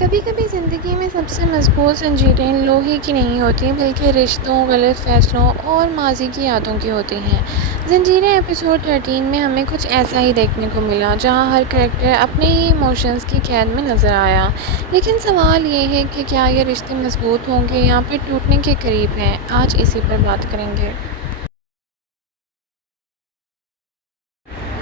कभी कभी ज़िंदगी में सबसे मजबूत जंजीरें लोहे की नहीं होती बल्कि रिश्तों, गलत फ़ैसलों और माजी की यादों की होती हैं। जंजीरें एपिसोड 13 में हमें कुछ ऐसा ही देखने को मिला, जहां हर करैक्टर अपने ही इमोशंस की कैद में नज़र आया। लेकिन सवाल ये है कि क्या ये रिश्ते मजबूत होंगे या फिर टूटने के करीब हैं। आज इसी पर बात करेंगे।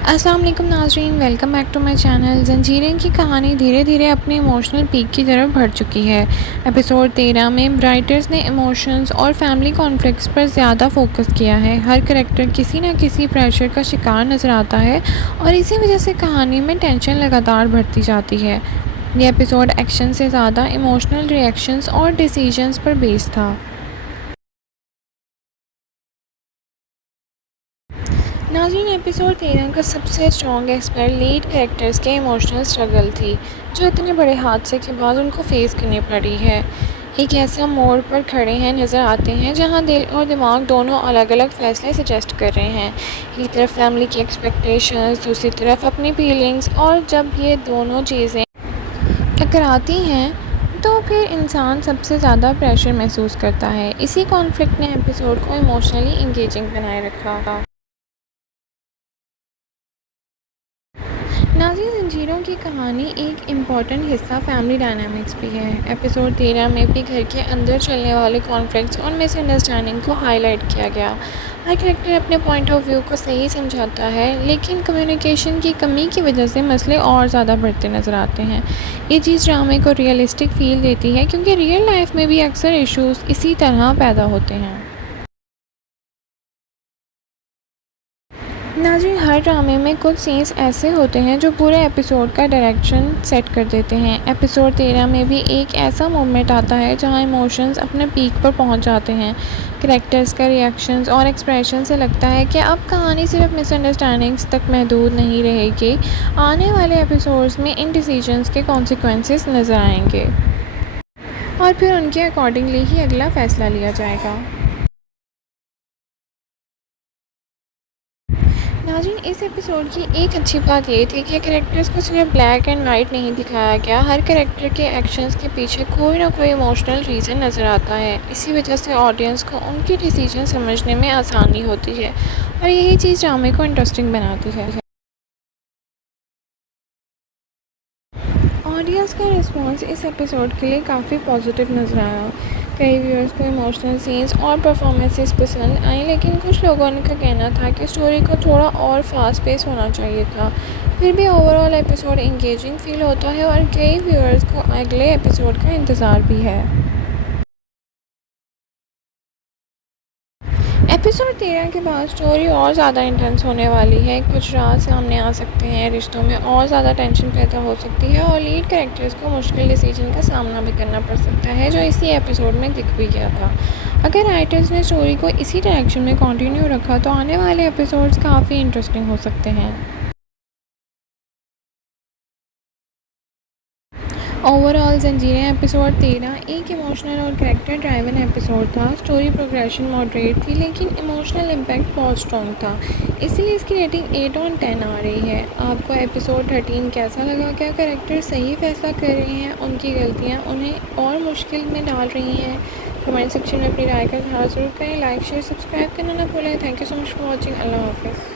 अस्सलाम वालेकुम नाज़रीन, welcome back to my channel. जंजीरें की कहानी धीरे धीरे अपने इमोशनल पीक की तरफ बढ़ चुकी है। एपिसोड 13 में राइटर्स ने इमोशंस और फैमिली कॉन्फ्लिक्ट्स पर ज़्यादा फोकस किया है। हर करैक्टर किसी न किसी प्रेशर का शिकार नज़र आता है और इसी वजह से कहानी में टेंशन लगातार बढ़ती जाती है। ये एपिसोड एक्शन से ज़्यादा इमोशनल रिएक्शंस और डिसीजंस पर बेस्ड था। नाज़रीन, एपिसोड 13 का सबसे स्ट्रॉन्ग एस्पेक्ट लीड कैरेक्टर्स के इमोशनल स्ट्रगल थी, जो इतने बड़े हादसे के बाद उनको फेस करनी पड़ी है। एक ऐसा मोड़ पर खड़े हैं नज़र आते हैं जहां दिल और दिमाग दोनों अलग अलग फ़ैसले सजेस्ट कर रहे हैं। एक तरफ फैमिली की एक्सपेक्टेशंस, दूसरी तरफ अपनी फीलिंग्स, और जब ये दोनों चीज़ें टकराती हैं तो फिर इंसान सबसे ज़्यादा प्रेशर महसूस करता है। इसी कॉन्फ्लिक्ट ने एपिसोड को इमोशनली इंगेजिंग बनाए रखा। नाज़ी ज़ंजीरों की कहानी एक इम्पॉर्टेंट हिस्सा फैमिली डायनामिक्स भी है। एपिसोड 13 में भी घर के अंदर चलने वाले कॉन्फ्लिक्ट्स और मिसअंडरस्टैंडिंग को हाईलाइट किया गया। हर कैरेक्टर अपने पॉइंट ऑफ व्यू को सही समझाता है, लेकिन कम्युनिकेशन की कमी की वजह से मसले और ज़्यादा बढ़ते नज़र आते हैं। ये चीज़ ड्रामे को रियलिस्टिक फील देती है, क्योंकि रियल लाइफ में भी अक्सर इश्यूज़ इसी तरह पैदा होते हैं। नाज़रीन, हर ड्रामे में कुछ सीन्स ऐसे होते हैं जो पूरे एपिसोड का डायरेक्शन सेट कर देते हैं। एपिसोड 13 में भी एक ऐसा मोमेंट आता है जहां इमोशंस अपने पीक पर पहुंच जाते हैं। कैरेक्टर्स का रिएक्शंस और एक्सप्रेशन से लगता है कि अब कहानी सिर्फ मिसअंडरस्टैंडिंग्स तक महदूद नहीं रहेगी। आने वाले एपिसोड्स में इन डिसीजंस के कॉन्सिक्वेंसेस नज़र आएंगे और फिर उनके अकॉर्डिंगली ही अगला फ़ैसला लिया जाएगा। नाज़रीन, इस एपिसोड की एक अच्छी बात ये थी कि कैरेक्टर्स को सिर्फ ब्लैक एंड वाइट नहीं दिखाया गया। हर कैरेक्टर के एक्शंस के पीछे कोई ना कोई इमोशनल रीज़न नज़र आता है। इसी वजह से ऑडियंस को उनके डिसीजन समझने में आसानी होती है और यही चीज़ ड्रामे को इंटरेस्टिंग बनाती है। ऑडियंस का रिस्पांस इस एपिसोड के लिए काफ़ी पॉजिटिव नज़र आया। कई व्यूअर्स को इमोशनल सीन्स और परफॉर्मेंसेस पसंद आई, लेकिन कुछ लोगों का कहना था कि स्टोरी को थोड़ा और फास्ट पेस होना चाहिए था। फिर भी ओवरऑल एपिसोड इंगेजिंग फील होता है और कई व्यूअर्स को अगले एपिसोड का इंतज़ार भी है। एपिसोड 13 के बाद स्टोरी और ज़्यादा इंटेंस होने वाली है। कुछ राज सामने आ सकते हैं, रिश्तों में और ज़्यादा टेंशन पैदा हो सकती है और लीड कैरेक्टर्स को मुश्किल डिसीजन का सामना भी करना पड़ सकता है, जो इसी एपिसोड में दिख भी गया था। अगर राइटर्स ने स्टोरी को इसी डायरेक्शन में कंटिन्यू रखा तो आने वाले एपिसोड्स काफ़ी इंटरेस्टिंग हो सकते हैं। ओवरऑल जंजीरें एपिसोड 13 एक इमोशनल और कैरेक्टर ड्राइवन एपिसोड था। स्टोरी प्रोग्रेशन मॉडरेट थी, लेकिन इमोशनल इम्पैक्ट बहुत स्ट्रॉन्ग था। इसीलिए इसकी रेटिंग 8 ऑन 10 आ रही है। आपको एपिसोड 13 कैसा लगा? क्या कैरेक्टर सही फैसला कर रहे हैं? उनकी गलतियाँ उन्हें और मुश्किल में डाल रही हैं? कमेंट सेक्शन में अपनी राय का इजहार ज़रूर करें। लाइक, शेयर, सब्सक्राइब करना ना भूलें। Thank you so much for watching. अल्लाह हाफ़िज़।